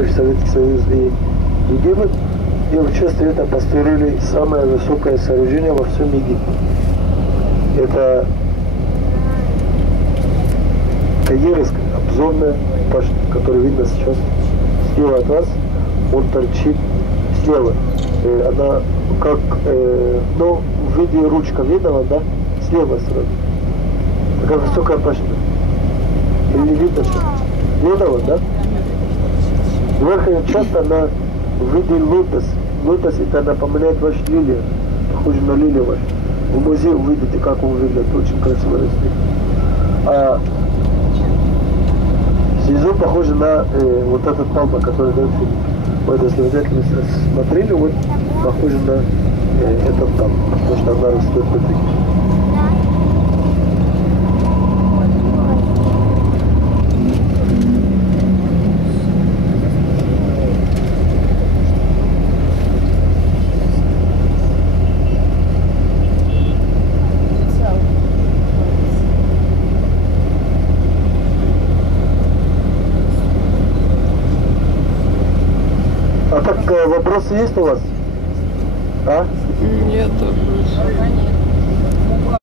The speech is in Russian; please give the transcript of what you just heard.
бывший Советский Союз и Египет, и в честь этого построили самое высокое сооружение во всем Египте. Это Каирская обзорная башня, которая видно сейчас слева от вас. Он торчит слева. Она как, ну, в виде ручка видно вам, да? Слева сразу. Такая высокая башня. Или не видно что? Видно вот, да? Верхняя часть, она в виде лотос. Лотос, это напоминает вашу лилию. Похоже на лилию вашу. В музее увидите, как он выглядит. Очень красиво растет. А снизу похоже на вот этот пальма, который дает фильм. Вот если внимательно смотрели, вот похоже на этот пальм, потому что она растет вот таким. А так вопросы есть у вас? А? Нет.